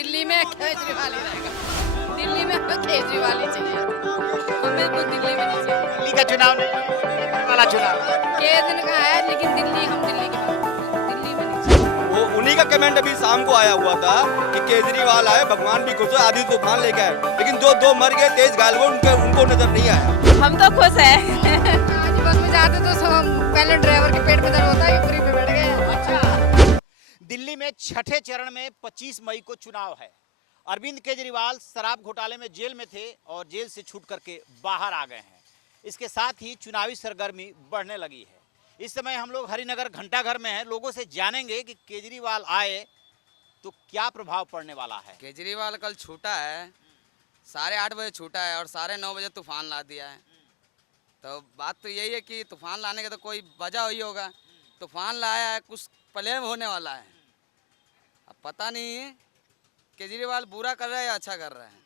दिल्ली में केजरीवाल ही रहेगा। दिल्ली में हमें केजरीवाल ही चाहिए, हमें तो दिल्ली में नहीं चाहिए। दिल्ली का चुनाव नहीं वाला चुनाव के दिन का है, लेकिन दिल्ली हम दिल्ली की बात करते हैं, दिल्ली में नहीं चाहिए। वो उन्हीं का कमेंट अभी शाम को आया हुआ था कि केजरीवाल आए, भगवान भी खुश हो, आधी तूफान लेके आए, लेकिन जो दो मर गए, 23 घायल हुए, उनको नजर नहीं आया। हम तो खुश हैं। आज बस में जाते तो पहले ड्राइवर के पेट में दर्द होता है कि फ्री में बैठ गए। दिल्ली में छठे चरण में 25 मई को चुनाव है। अरविंद केजरीवाल शराब घोटाले में जेल में थे और जेल से छूट करके बाहर आ गए हैं। इसके साथ ही चुनावी सरगर्मी बढ़ने लगी है। इस समय हम लोग हरिनगर घंटाघर में हैं। लोगों से जानेंगे कि केजरीवाल आए तो क्या प्रभाव पड़ने वाला है। केजरीवाल कल छूटा है, 8:30 बजे छूटा है और 9:30 बजे तूफान ला दिया है। तो बात तो यही है कि तूफान लाने का तो कोई वजह ही होगा। तूफान लाया है, कुछ प्लेन होने वाला है। अब पता नहीं केजरीवाल बुरा कर रहा है या अच्छा कर रहा है।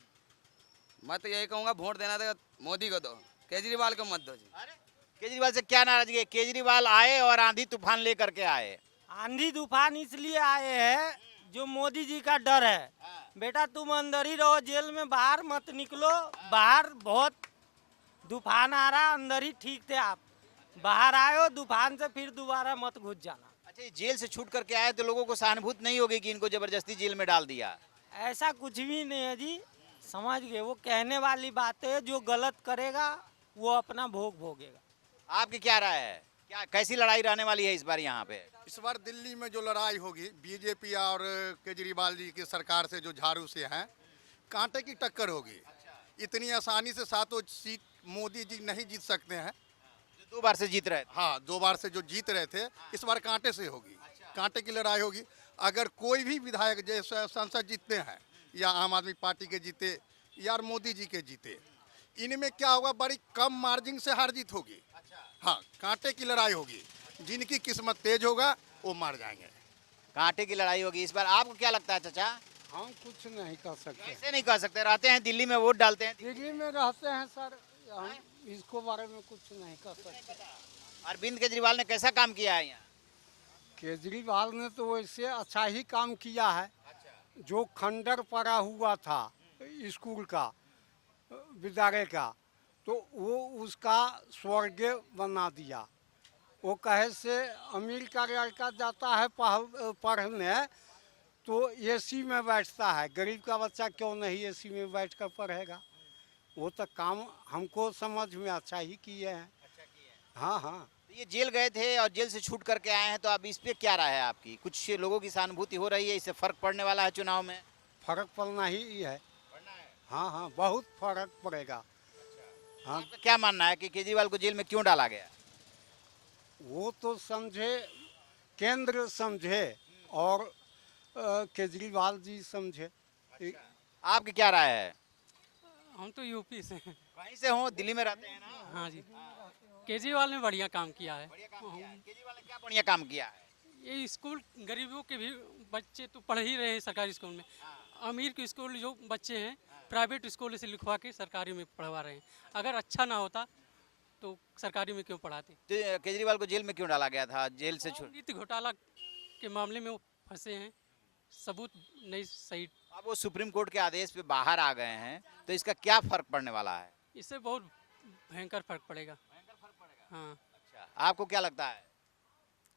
मैं तो यही कहूँगा, वोट देना तो मोदी को दो, केजरीवाल को मत दो जी। केजरीवाल से क्या नाराजगी है? केजरीवाल आए और आंधी तूफान लेकर के आए। आंधी तूफान इसलिए आए हैं जो मोदी जी का डर है। बेटा तुम अंदर ही रहो, जेल में बाहर मत निकलो। बाहर बहुत तूफान आ रहा, अंदर ही ठीक थे आप। बाहर आए हो तूफान से, फिर दोबारा मत घुस जाना। अच्छा, ये जेल से छूट करके आए तो लोगों को सहानुभूति नहीं होगी कि इनको जबरदस्ती जेल में डाल दिया? ऐसा कुछ भी नहीं है जी, समझ गए। वो कहने वाली बात है, जो गलत करेगा वो अपना भोग भोगेगा। आपकी क्या राय है? क्या कैसी लड़ाई रहने वाली है इस बार यहाँ पे? इस बार दिल्ली में जो लड़ाई होगी बीजेपी और केजरीवाल जी की सरकार से, जो झाड़ू से हैं, कांटे की टक्कर होगी। इतनी आसानी से 7 सीट मोदी जी नहीं जीत सकते हैं। 2 बार से जीत रहे थे। हाँ, 2 बार से जो जीत रहे थे, इस बार कांटे से होगी। कांटे की लड़ाई होगी। अगर कोई भी विधायक जैसे सांसद जीतते हैं, या आम आदमी पार्टी के जीते या मोदी जी के जीते, इनमें क्या होगा, बड़ी कम मार्जिन से हार जीत होगी। हाँ, कांटे की लड़ाई होगी। जिनकी किस्मत तेज होगा वो मार जाएंगे। कांटे की लड़ाई होगी इस बार। आपको क्या लगता है चाचा? हम कुछ नहीं कर सकते। कैसे नहीं कह सकते? रहते हैं दिल्ली में, वोट डालते हैं। दिल्ली में रहते हैं सर, हम इसको बारे में कुछ नहीं कर सकते। अरविंद केजरीवाल ने कैसा काम किया है यहाँ? केजरीवाल ने तो वैसे अच्छा ही काम किया है। जो खंडर पड़ा हुआ था स्कूल का, विद्यालय का, तो वो उसका स्वर्ग बना दिया। वो कहे से अमीर का लड़का जाता है पढ़ने तो एसी में बैठता है, गरीब का बच्चा क्यों नहीं एसी में बैठ कर पढ़ेगा। वो तो काम हमको समझ में अच्छा ही किए हैं। हाँ हाँ। ये जेल गए थे और जेल से छूट करके आए हैं, तो अब इस पे क्या राय है आपकी? कुछ लोगों की सहानुभूति हो रही है, इससे फर्क पड़ने वाला है चुनाव में? फर्क पड़ना ही है। हाँ हाँ, बहुत फर्क पड़ेगा। हाँ, आपका क्या मानना है कि केजरीवाल को जेल में क्यों डाला गया? वो तो समझे, केंद्र समझे और केजरीवाल जी समझे। आपकी क्या राय है? हम तो यूपी से हैं। वहीं से हो, दिल्ली में रहते हैं ना? हाँ जी, केजरीवाल ने बढ़िया काम किया है। केजरीवाल ने क्या बढ़िया काम किया है? ये स्कूल गरीबों के भी बच्चे तो पढ़ ही रहे हैं सरकारी स्कूल में। अमीर के स्कूल जो बच्चे हैं प्राइवेट स्कूल से लिखवा के सरकारी में पढ़वा रहे हैं। अगर अच्छा ना होता तो सरकारी में क्यों पढ़ाते? तो केजरीवाल को जेल में क्यों डाला गया था? जेल से छूट, नीति घोटाला के मामले में वो फंसे हैं, सबूत नहीं सही। अब वो सुप्रीम कोर्ट के आदेश पे बाहर आ गए हैं, तो इसका क्या फर्क पड़ने वाला है? इससे बहुत भयंकर फर्क पड़ेगा। हाँ। अच्छा, आपको क्या लगता है,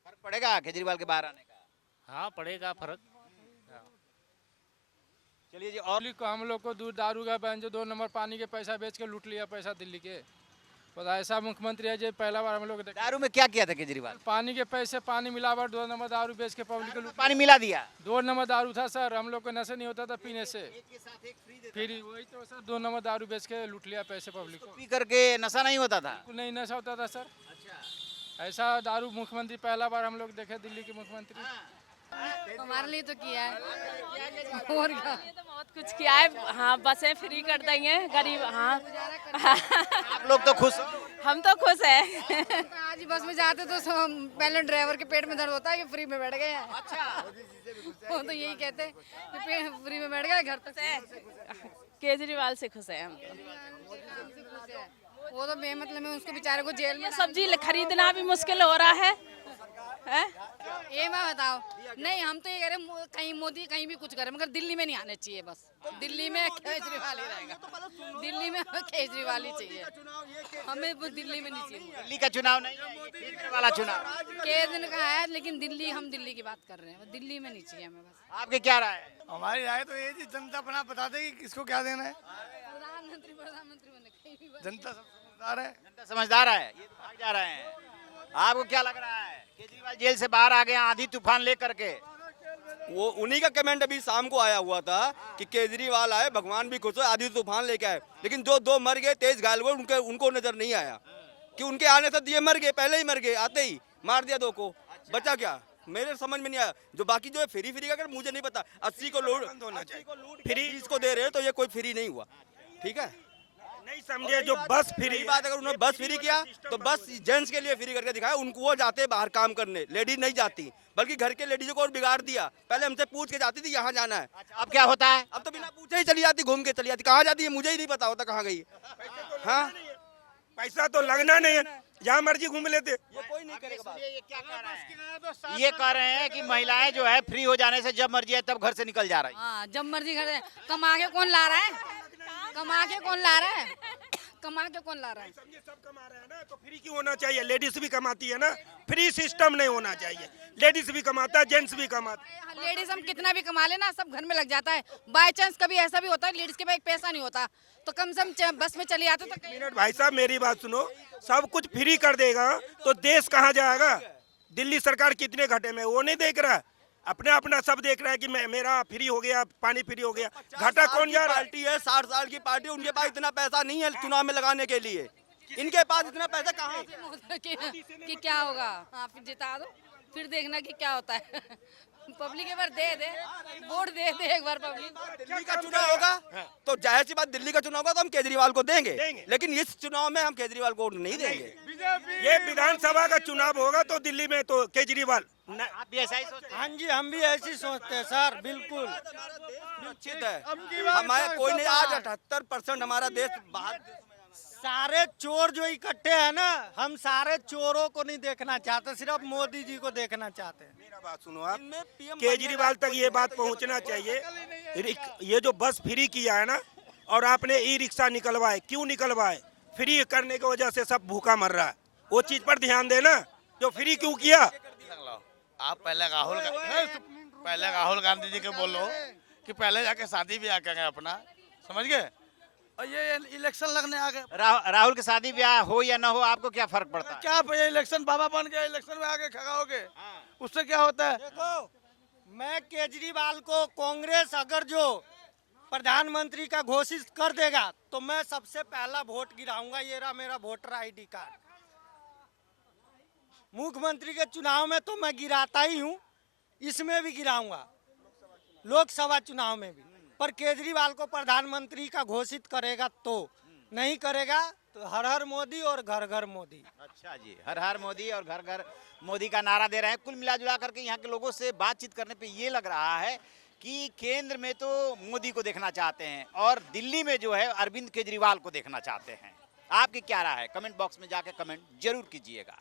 फर्क पड़ेगा केजरीवाल के बाहर आने का? हाँ, पड़ेगा फर्क। चलिए जी। और को हम लोग को दूध दारू का बहन जो 2 नंबर पानी के पैसा बेच के लूट लिया पैसा दिल्ली के। पता ऐसा मुख्यमंत्री है जो पहला बार हम लोग देखे। दारू में क्या किया था केजरीवाल? पानी के पैसे, पानी मिलावट, 2 नंबर दारू बेच के पब्लिक को लूट। पानी मिला दिया। 2 नंबर दारू था सर, हम लोग को नशे नहीं होता था पीने से। फिर वही तो सर, 2 नंबर दारू बेच के लूट लिया पैसे पब्लिक को। पी करके नशा नहीं होता था? नहीं नशा होता था सर। ऐसा दारू मुख्यमंत्री पहला बार हम लोग देखे, दिल्ली के मुख्यमंत्री। हमारे लिए तो किया है और क्या? तो बहुत कुछ किया है। हाँ, बसें फ्री कर देंगे गरीब। हाँ, आप लोग तो खुश हो? हम तो खुश हैं। आज बस में जाते तो पहले ड्राइवर के पेट में दर्द होता है कि फ्री में बैठ गए। अच्छा, वो तो यही कहते हैं कि फ्री में बैठ गए, घर तक। केजरीवाल से खुश है हम तो। वो तो बेमतलब में उसको बेचारे को जेल में। सब्जी खरीदना भी मुश्किल हो रहा है। हैं? ये मैं बताओ, नहीं हम तो ये कह रहे हैं कहीं मोदी कहीं भी कुछ करे मगर दिल्ली में नहीं आने चाहिए। बस दिल्ली में केजरीवाल ही रहेगा, दिल्ली में केजरीवाल ही चाहिए, हमें वो दिल्ली में नहीं चाहिए। दिल्ली का चुनाव नहीं है, ये केंद्र वाला चुनाव। केंद्र का है लेकिन दिल्ली, हम दिल्ली की बात कर रहे हैं, दिल्ली में नहीं चाहिए हमें। बस आपके क्या राय है? हमारी राय तो ये जी, जनता अपना बता देगी किसको क्या देना है। प्रधानमंत्री बने कहीं भी जनता सब समझदार है। जनता समझदार है, ये तो भाग जा रहे हैं। आपको क्या लग रहा है? केजरीवाल जेल से बाहर आ गए आंधी तूफान लेकर के। वो उन्हीं का कमेंट अभी शाम को आया हुआ था कि केजरीवाल आए, भगवान भी खुश हो, आधी तूफान लेके आए, लेकिन जो दो मर गए, 23 घायल हुए, उनको नजर नहीं आया कि उनके आने से दिए मर गए, पहले ही मर गए, आते ही मार दिया दो को, बचा क्या? मेरे समझ में नहीं आया। जो बाकी जो है फ्री का अगर मुझे नहीं पता, 80 को लूट फ्री इसको दे रहे हैं तो ये कोई फ्री नहीं हुआ, ठीक है? नहीं समझे जो बस फ्री बात, अगर उन्होंने बस फ्री किया तो बस जेंट्स के लिए फ्री करके दिखाया, उनको वो जाते बाहर काम करने, लेडीज नहीं जाती, बल्कि घर के लेडीजों को और बिगाड़ दिया। पहले हमसे पूछ के जाती थी यहाँ जाना है, अब क्या होता है? अब तो बिना पूछे ही चली जाती, घूम के चली जाती, कहाँ जाती है मुझे ही नहीं पता होता कहाँ गई। हाँ, पैसा तो लगना नहीं है, जहाँ मर्जी घूम लेते। ये कोई नहीं करेगा। ये क्या कह रहे हैं? ये कह रहे हैं कि महिलाएं जो है फ्री हो जाने से जब मर्जी है तब घर से निकल जा रही है। हाँ, जब मर्जी घर से कमा के कौन ला रहा है, कमा के कौन ला रहा है, कमा के कौन ला रहा है? समझे सब कमा रहे हैं ना, तो फ्री क्यों होना चाहिए? लेडीज भी कमाती है ना, फ्री सिस्टम नहीं होना चाहिए। लेडीज भी कमाता है, जेंट्स भी कमाता है। लेडीज हम कितना भी कमा लेना सब घर में लग जाता है। बाय चांस कभी ऐसा भी होता है लेडीज के पास पैसा नहीं होता तो कम से कम बस में चली आते तो मिनट भाई साहब, मेरी बात सुनो, सब कुछ फ्री कर देगा तो देश कहाँ जाएगा? दिल्ली सरकार कितने घाटे में, वो नहीं देख रहा, अपने अपना सब देख रहा है कि मेरा फ्री हो गया, पानी फ्री हो गया, घाटा कौन जा रहा है? पार्टी है, 60 साल की पार्टी, उनके पास इतना पैसा नहीं है चुनाव में लगाने के लिए, इनके पास इतना पैसा कहाँ से? कि क्या होगा? हाँ, फिर जिता दो, फिर देखना कि क्या होता है। पब्लिक एक बार दे दे, वोट दे दे एक बार पब्लिक। दिल्ली का चुनाव होगा तो जाहिर सी बात, दिल्ली का चुनाव होगा तो हम केजरीवाल को देंगे, लेकिन इस चुनाव में हम केजरीवाल को नहीं देंगे। ये विधानसभा का चुनाव होगा तो दिल्ली में तो केजरीवाल। आप भी ऐसा ही सोचते हैं? हाँ जी, हम भी ऐसे ही सोचते हैं सर, बिल्कुल निश्चित है, हमारे कोई नहीं, आज 78% हमारा देश बाहर। सारे चोर जो इकट्ठे हैं ना, हम सारे चोरों को नहीं देखना चाहते, सिर्फ मोदी जी को देखना चाहते हैं। मेरा बात सुनो आप, केजरीवाल तक ये बात पहुंचना चाहिए। ये जो बस फ्री किया है ना, और आपने ई रिक्शा निकलवाए, क्यों निकलवाए? फ्री करने की वजह से सब भूखा मर रहा है, वो चीज पर ध्यान देना, जो फ्री क्यों किया। आप पहले राहुल गांधी जी को बोलो कि पहले जाके शादी ब्याह करें अपना, समझ गए? और ये इलेक्शन लगने आ गए। राहुल के शादी ब्याह हो या ना हो आपको क्या फर्क पड़ता है? क्या ये इलेक्शन बाबा बन गया, इलेक्शन में आके खड़ा हो गए, उससे क्या होता है? देखो, मैं केजरीवाल को, कांग्रेस अगर जो प्रधानमंत्री का घोषित कर देगा तो मैं सबसे पहला वोट गिराऊंगा। ये रहा मेरा वोटर आईडी कार्ड। मुख्यमंत्री के चुनाव में तो मैं गिराता ही हूँ, इसमें भी गिराऊंगा, लोकसभा चुनाव में भी। पर केजरीवाल को प्रधानमंत्री का घोषित करेगा तो, नहीं करेगा तो हर हर मोदी और घर घर मोदी। अच्छा जी, हर हर मोदी और घर घर मोदी का नारा दे रहे हैं। कुल मिला जुला करके यहाँ के लोगों से बातचीत करने पे ये लग रहा है कि केंद्र में तो मोदी को देखना चाहते हैं और दिल्ली में जो है अरविंद केजरीवाल को देखना चाहते हैं। आपकी क्या राय है? कमेंट बॉक्स में जाकर कमेंट जरूर कीजिएगा।